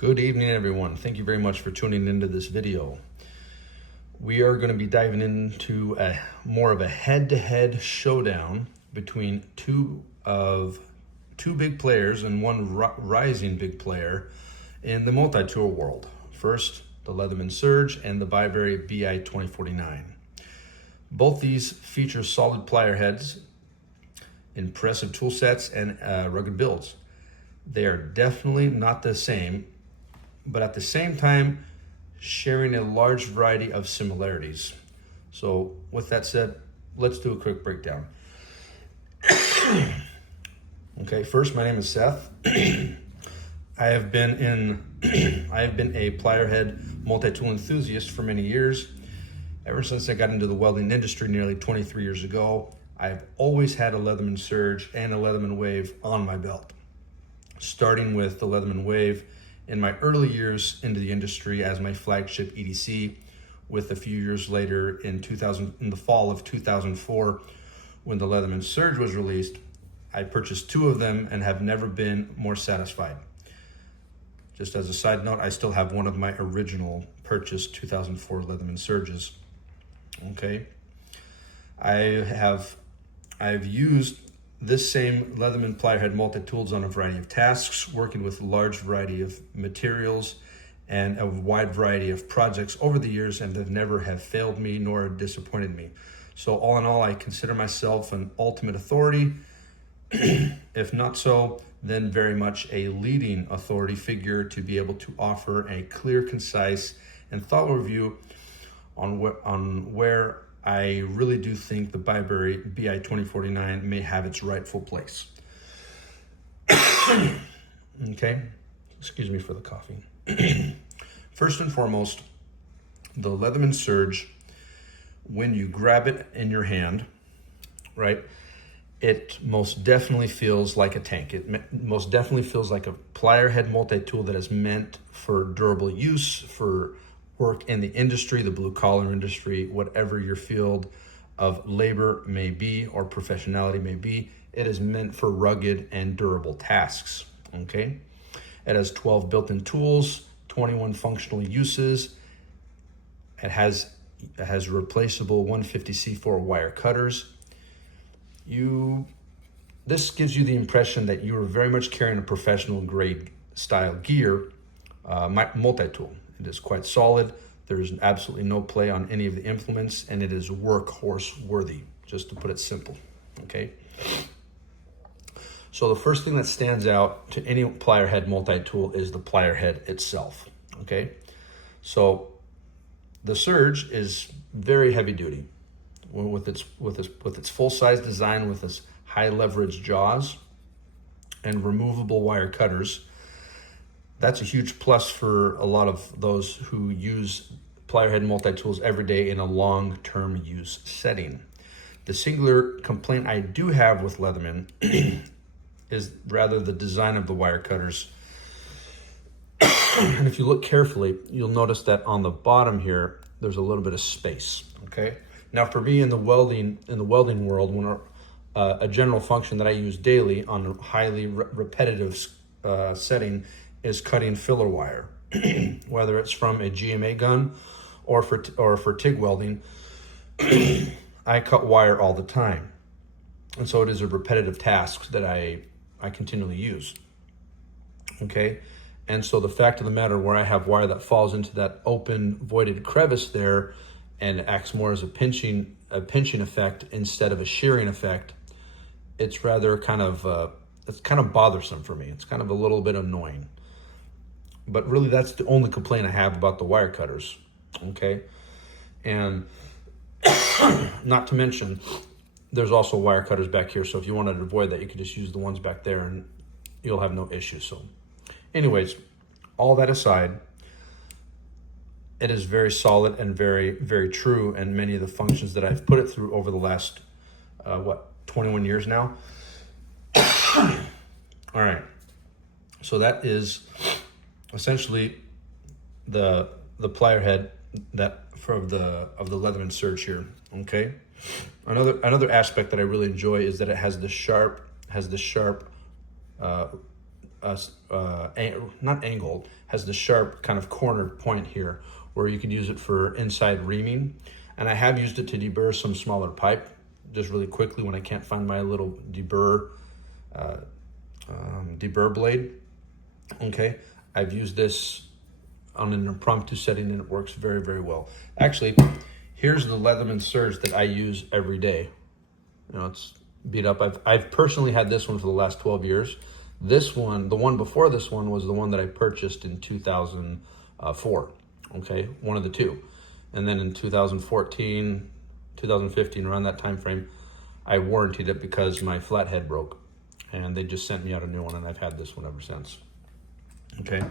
Good evening, everyone. Thank you very much for tuning into this video. We are going to be diving into more of a head-to-head showdown between two big players and one rising big player in the multi-tool world. First, the Leatherman Surge and the Bibury BI 2049. Both these feature solid plier heads, impressive tool sets, and rugged builds. They are definitely not the same, but at the same time, sharing a large variety of similarities. So with that said, let's do a quick breakdown. Okay, first, my name is Seth. I have been a plier head multi-tool enthusiast for many years. Ever since I got into the welding industry nearly 23 years ago, I've always had a Leatherman Surge and a Leatherman Wave on my belt. Starting with the Leatherman Wave in my early years into the industry as my flagship EDC, with a few years later in the fall of 2004, when the Leatherman Surge was released, I purchased two of them and have never been more satisfied. Just as a side note, I still have one of my original purchased 2004 Leatherman Surges. Okay, I've used this same Leatherman plier head multi-tools on a variety of tasks, working with a large variety of materials and a wide variety of projects over the years, and they've never have failed me nor disappointed me. So all in all, I consider myself an ultimate authority. If not so, then very much a leading authority figure to be able to offer a clear, concise, and thoughtful review on where I really do think the Bibury BI 2049 may have its rightful place. Okay, excuse me for the coughing. First and foremost, the Leatherman Surge, when you grab it in your hand, right, it most definitely feels like a tank. It most definitely feels like a plier head multi-tool that is meant for durable use, for work in the industry, the blue collar industry, whatever your field of labor may be or professionality may be. It is meant for rugged and durable tasks. Okay, it has 12 built-in tools, 21 functional uses. It has replaceable 150C4 wire cutters. This gives you the impression that you are very much carrying a professional grade style gear multi-tool. It is quite solid. There's absolutely no play on any of the implements, and it is workhorse worthy, just to put it simple. Okay. So the first thing that stands out to any plier head multi-tool is the plier head itself. Okay. So the Surge is very heavy duty with its full size design, with its high leverage jaws and removable wire cutters. That's a huge plus for a lot of those who use plier head multi-tools every day in a long-term use setting. The singular complaint I do have with Leatherman is rather the design of the wire cutters. And if you look carefully, you'll notice that on the bottom here, there's a little bit of space. Okay. Now, for me in the welding world, when a general function that I use daily on a highly repetitive setting is cutting filler wire, whether it's from a GMA gun or for TIG welding. I cut wire all the time, and so it is a repetitive task that I continually use. Okay, and so the fact of the matter, where I have wire that falls into that open voided crevice there, and it acts more as a pinching effect instead of a shearing effect, it's rather kind of bothersome for me. It's kind of a little bit annoying. But really, that's the only complaint I have about the wire cutters. Okay, and not to mention, there's also wire cutters back here. So if you wanted to avoid that, you could just use the ones back there, and you'll have no issue. So, anyways, all that aside, it is very solid and very, very true, and many of the functions that I've put it through over the last 21 years now. All right, so that is essentially the plier head of the Leatherman Surge here. Okay, another aspect that I really enjoy is that it has the sharp not angled, has the sharp kind of cornered point here where you can use it for inside reaming. And I have used it to deburr some smaller pipe just really quickly when I can't find my little deburr blade. Okay, I've used this on an impromptu setting and it works very, very well. Actually, here's the Leatherman Surge that I use every day. You know, it's beat up. I've personally had this one for the last 12 years. This one, the one before this one, was the one that I purchased in 2004. Okay, one of the two. And then in 2014, 2015, around that time frame, I warrantied it because my flathead broke. And they just sent me out a new one, and I've had this one ever since. Okay.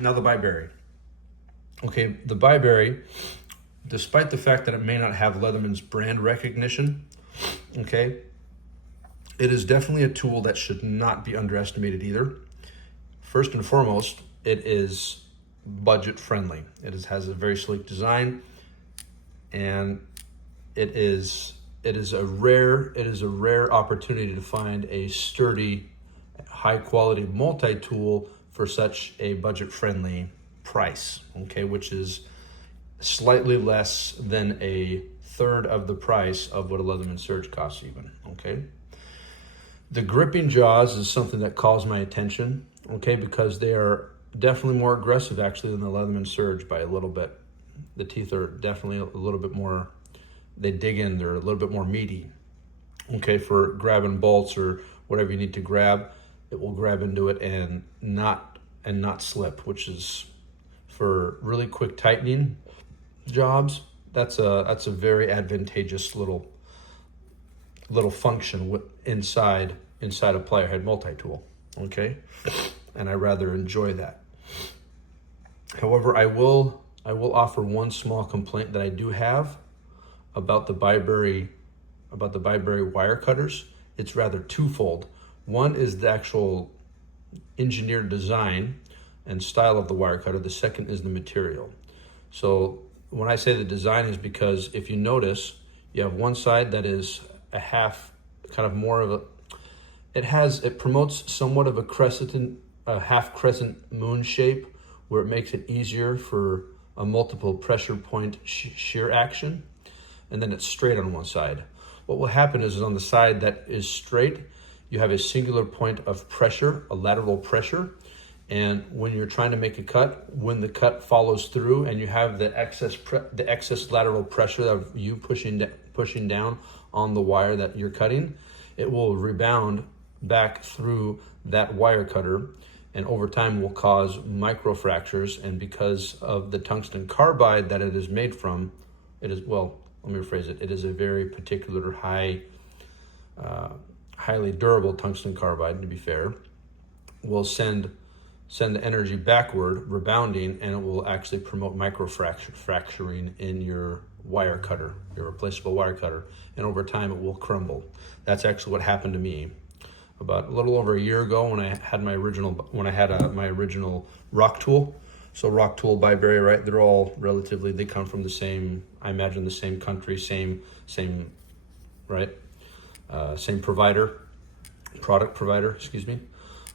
Now the Bibury. Okay, the Bibury, despite the fact that it may not have Leatherman's brand recognition, okay, it is definitely a tool that should not be underestimated either. First and foremost, it is budget friendly. Has a very sleek design, and it is a rare opportunity to find a sturdy, high quality multi-tool for such a budget friendly price, okay, which is slightly less than a third of the price of what a Leatherman Surge costs even, okay. The gripping jaws is something that calls my attention, okay, because they are definitely more aggressive actually than the Leatherman Surge by a little bit. The teeth are definitely a little bit more, they dig in, they're a little bit more meaty, okay, for grabbing bolts or whatever you need to grab. It will grab into it and not slip, which is for really quick tightening jobs. That's a very advantageous little function inside a plier head multi-tool, okay? And I rather enjoy that. However, I will offer one small complaint that I do have about the Bibury wire cutters. It's rather twofold. One is the actual engineered design and style of the wire cutter. The second is the material. So when I say the design is because if you notice, you have one side that is a half, kind of more of a, it promotes somewhat of a half crescent moon shape where it makes it easier for a multiple pressure point shear action. And then it's straight on one side. What will happen is on the side that is straight, you have a singular point of pressure, a lateral pressure. And when you're trying to make a cut, when the cut follows through and you have the excess lateral pressure of you pushing down on the wire that you're cutting, it will rebound back through that wire cutter and over time will cause microfractures. And because of the tungsten carbide that it is made from, it is, well, let me rephrase it. It is a very particular highly durable tungsten carbide, to be fair, will send the energy backward, rebounding, and it will actually promote microfracturing in your wire cutter, your replaceable wire cutter, and over time it will crumble. That's actually what happened to me about a little over a year ago when I had my original rock tool. So rock tool, Bibury, right? They're all relatively, they come from the same, I imagine the same country, same, right? Same product provider, excuse me.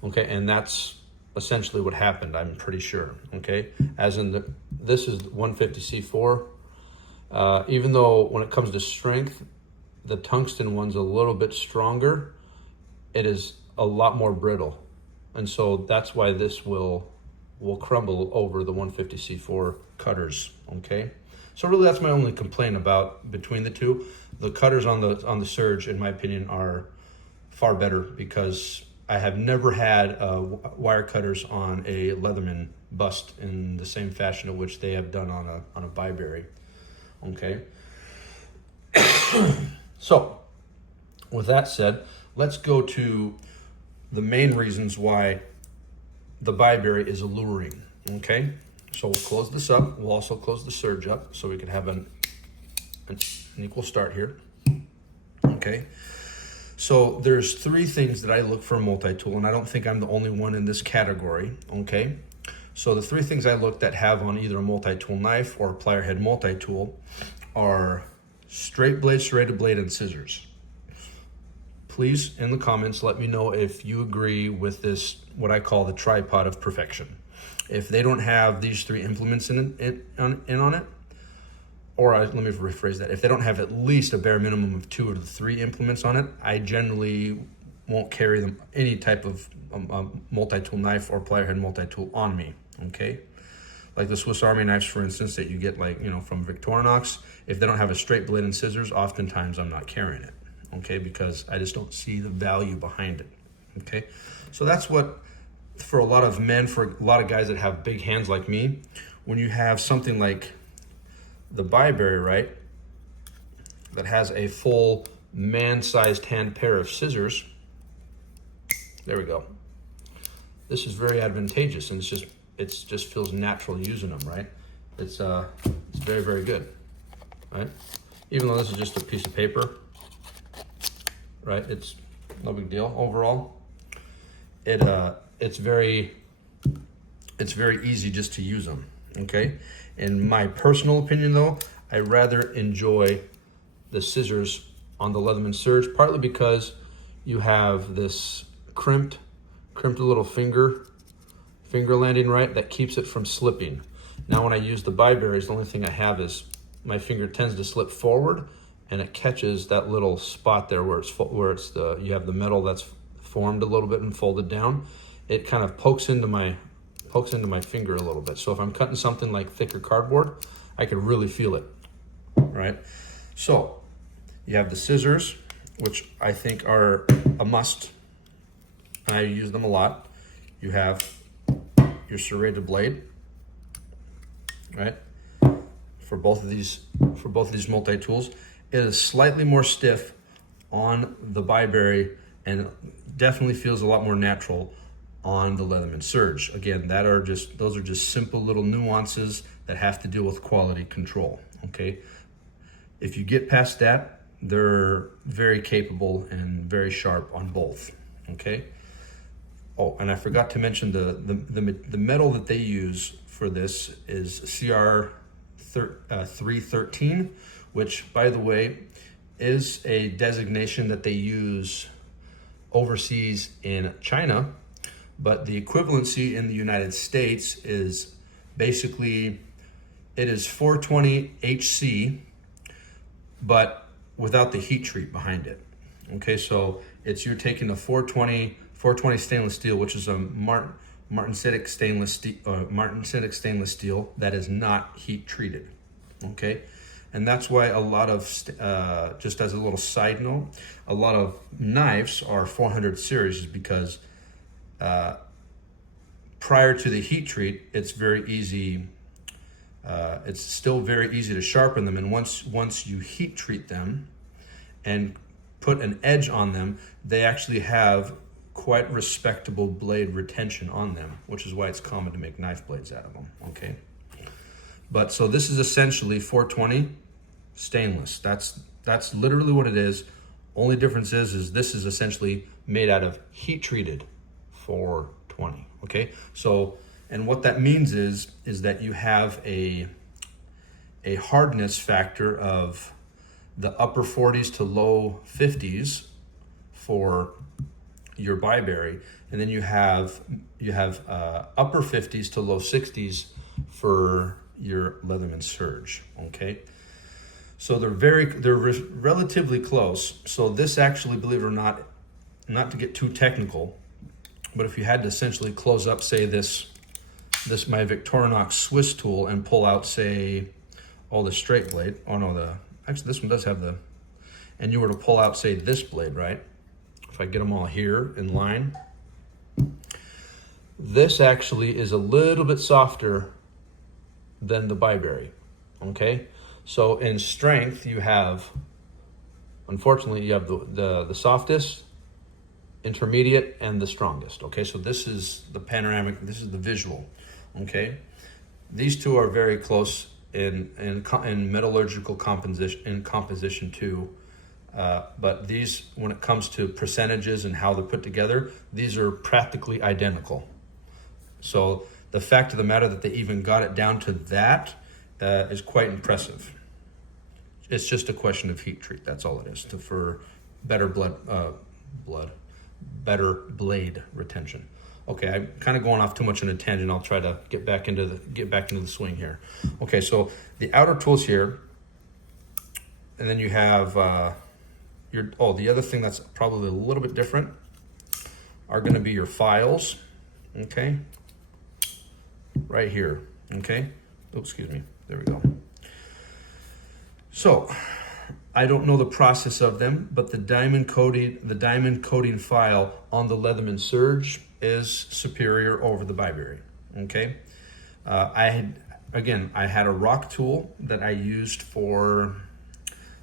Okay, and that's essentially what happened, I'm pretty sure, okay? As in, this is 150C4. Even though when it comes to strength, the tungsten one's a little bit stronger, it is a lot more brittle. And so that's why this will crumble over the 150C4 cutters, okay? So really that's my only complaint about between the two. The cutters on the Surge, in my opinion, are far better because I have never had wire cutters on a Leatherman bust in the same fashion in which they have done on a Bibury, okay? So, with that said, let's go to the main reasons why the Bibury is alluring, okay? So we'll close this up. We'll also close the Surge up so we can have an equal start here, okay? So there's three things that I look for a multi-tool, and I don't think I'm the only one in this category, okay? So the three things I look that have on either a multi-tool knife or a plier head multi-tool are straight blade, serrated blade, and scissors. please, in the comments, let me know if you agree with this, what I call the tripod of perfection. If they don't have these 3 implements on it, or let me rephrase that, if they don't have at least a bare minimum of 2 or 3 implements on it, I generally won't carry them any type of multi-tool knife or plier head multi-tool on me, okay? Like the Swiss Army knives, for instance, that you get from Victorinox, if they don't have a straight blade and scissors, oftentimes I'm not carrying it, okay? Because I just don't see the value behind it, okay? So that's what, for a lot of men, for a lot of guys that have big hands like me, when you have something like the Bibury, right, that has a full man-sized hand pair of scissors, there we go. This is very advantageous, and it just feels natural using them, right? It's very, very good, right? Even though this is just a piece of paper, right? It's no big deal overall. It's very easy just to use them, okay? In my personal opinion, though, I rather enjoy the scissors on the Leatherman Surge, partly because you have this crimped little finger landing, right, that keeps it from slipping. Now when I use the Biburys, the only thing I have is my finger tends to slip forward, and it catches that little spot there where you have the metal that's formed a little bit and folded down. It kind of pokes into my finger a little bit. So if I'm cutting something like thicker cardboard, I can really feel it, right? So you have the scissors, which I think are a must. I use them a lot. You have your serrated blade, right? For both of these multi-tools. It is slightly more stiff on the Bibury and definitely feels a lot more natural on the Leatherman Surge. Again, those are just simple little nuances that have to deal with quality control, okay? If you get past that, they're very capable and very sharp on both, okay? Oh, and I forgot to mention the metal that they use for this is CR 313, which, by the way, is a designation that they use overseas in China, but the equivalency in the United States is basically, it is 420 HC, but without the heat treat behind it. Okay, so you're taking the 420 stainless steel, which is a martensitic stainless steel that is not heat treated. Okay, and that's why a lot of just as a little side note, a lot of knives are 400 series, is because prior to the heat treat, it's very easy. It's still very easy to sharpen them, and once you heat treat them and put an edge on them, they actually have quite respectable blade retention on them, which is why it's common to make knife blades out of them, okay? But so this is essentially 420 stainless. That's literally what it is. Only difference is this is essentially made out of heat treated 420, okay? So, and what that means is that you have a hardness factor of the upper 40s to low 50s for your Bibury, and then you have upper 50s to low 60s for your Leatherman Surge, okay? So they're relatively close. So this actually, believe it or not to get too technical, but if you had to essentially close up, say this my Victorinox Swiss tool, and pull out, say, the straight blade. Oh no, actually this one does have and you were to pull out, say, this blade, right? If I get them all here in line, this actually is a little bit softer than the Bibury, okay? So in strength, unfortunately, you have the softest, intermediate, and the strongest, okay? So this is the panoramic, this is the visual, okay? These two are very close in metallurgical composition too, but these, when it comes to percentages and how they're put together, these are practically identical. So the fact of the matter that they even got it down to that is quite impressive. It's just a question of heat treat. That's all it is, for better better blade retention. Okay, I'm kind of going off too much on a tangent. I'll try to get back into the swing here. Okay, so the outer tools here, and then you have the other thing that's probably a little bit different are going to be your files. Okay, right here. Okay, oh, excuse me. There we go. So I don't know the process of them, but the diamond coating file on the Leatherman Surge is superior over the Bibury. Okay, I had a rock tool that I used for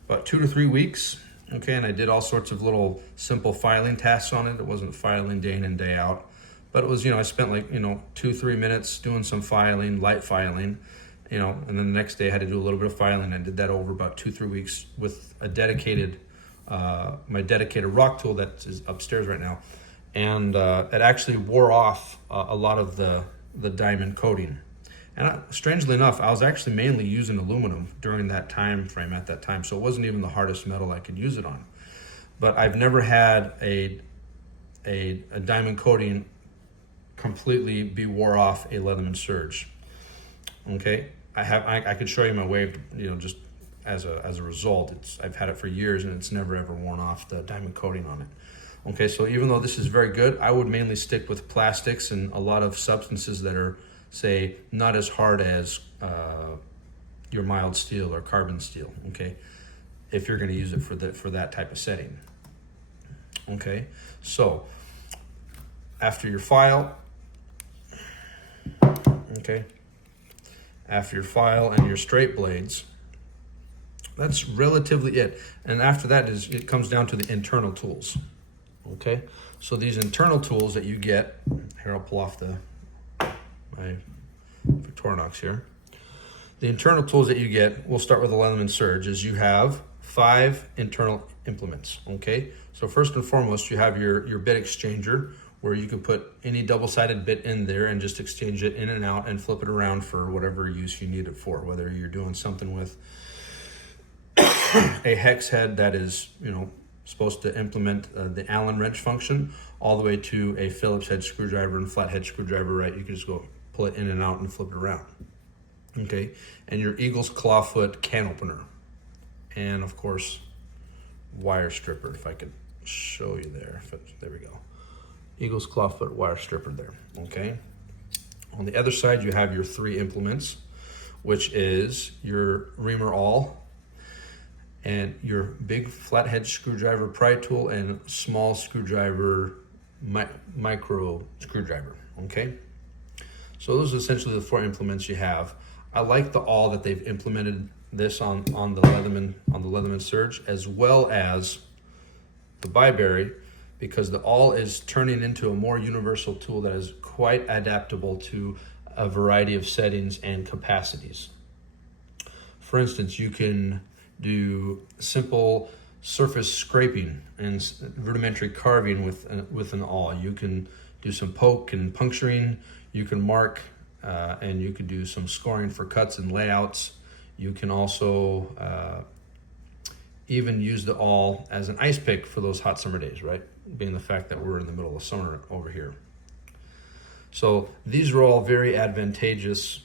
about 2 to 3 weeks. Okay, and I did all sorts of little simple filing tasks on it. It wasn't filing day in and day out, but it was, I spent 2-3 minutes doing some filing, light filing. And then the next day I had to do a little bit of filing. I did that over about 2-3 weeks with a dedicated, my dedicated rock tool that is upstairs right now. And it actually wore off a lot of the diamond coating. And strangely enough, I was actually mainly using aluminum during that time frame at that time. So it wasn't even the hardest metal I could use it on. But I've never had a diamond coating completely be wore off a Leatherman Surge. Okay, I could show you my wave, just as a result. I've had it for years and it's never ever worn off the diamond coating on it. Okay, so even though this is very good, I would mainly stick with plastics and a lot of substances that are, say, not as hard as your mild steel or carbon steel. Okay, if you're going to use it for that type of setting. Okay, so after your file, after your file and your straight blades, that's relatively it. And after that it comes down to the internal tools. Okay, so these internal tools that you get here, I'll pull off my Victorinox here. The internal tools that you get, we'll start with the Leatherman Surge, is you have 5 internal implements. Okay, so first and foremost, you have your bit exchanger, where you can put any double-sided bit in there and just exchange it in and out and flip it around for whatever use you need it for, whether you're doing something with a hex head that is, supposed to implement the Allen wrench function, all the way to a Phillips head screwdriver and flathead screwdriver, right? You can just go pull it in and out and flip it around. Okay, and your Eagles clawfoot can opener, and of course, wire stripper, if I could show you there. There we go. Eagles clawfoot wire stripper there. Okay, on the other side you have your 3 implements, which is your reamer awl and your big flathead screwdriver pry tool and small screwdriver micro screwdriver. Okay, so those are essentially the 4 implements you have. I like the awl that they've implemented this on the Leatherman Surge, as well as the Bibury, because the awl is turning into a more universal tool that is quite adaptable to a variety of settings and capacities. For instance, you can do simple surface scraping and rudimentary carving with an awl. You can do some poke and puncturing. You can mark and you can do some scoring for cuts and layouts. You can also even use the awl as an ice pick for those hot summer days, right? Being the fact that we're in the middle of summer over here. So these are all very advantageous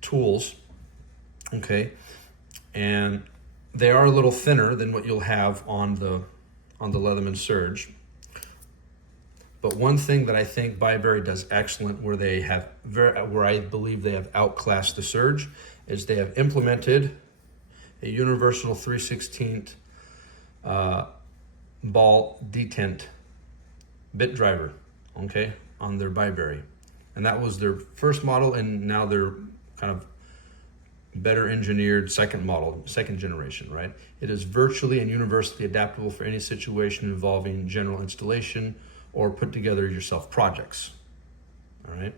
tools, okay? And they are a little thinner than what you'll have on the Leatherman Surge. But one thing that I think Bibury does excellent, where I believe they have outclassed the Surge, is they have implemented a universal 3/16 ball detent bit driver, okay, on their Bibury. And that was their first model, and now they're kind of better engineered second generation, right? It is virtually and universally adaptable for any situation involving general installation or put together yourself projects, all right?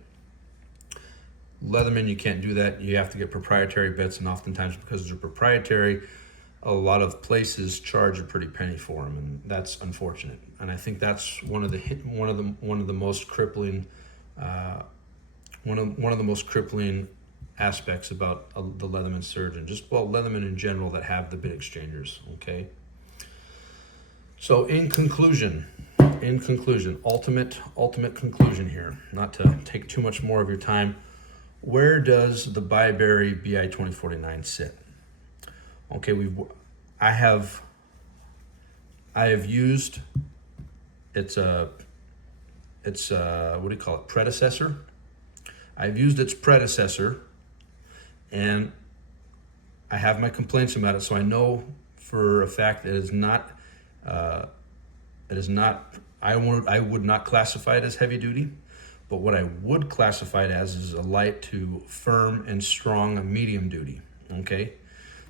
Leatherman, you can't do that. You have to get proprietary bits, and oftentimes because they're proprietary, a lot of places charge a pretty penny for them, and that's unfortunate. And I think that's one of the most crippling aspects about the Leatherman Surge, and just Leatherman in general that have the bit exchangers. Okay. So in conclusion, ultimate conclusion here, not to take too much more of your time, where does the Bibury BI 2049 sit? Okay, I have used its what do you call it, predecessor. I've used its predecessor, and I have my complaints about it, so I know for a fact it is not. I would not classify it as heavy duty, but what I would classify it as is a light to firm and strong medium duty. Okay,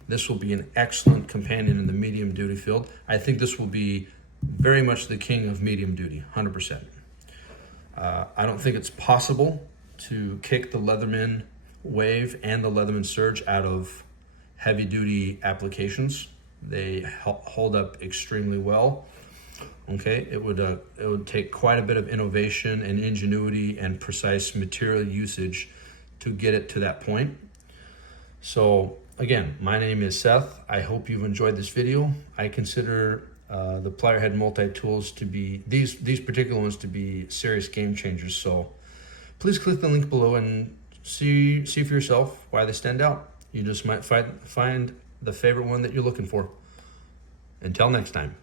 this will be an excellent companion in the medium duty field. I think this will be very much the king of medium duty, 100%. I don't think it's possible to kick the Leatherman Wave and the Leatherman Surge out of heavy duty applications. They hold up extremely well. Okay, it would take quite a bit of innovation and ingenuity and precise material usage to get it to that point. So again, my name is Seth. I hope you've enjoyed this video. I consider the plier head multi-tools to be, these particular ones to be serious game changers. So please click the link below and see for yourself why they stand out. You just might find the favorite one that you're looking for. Until next time.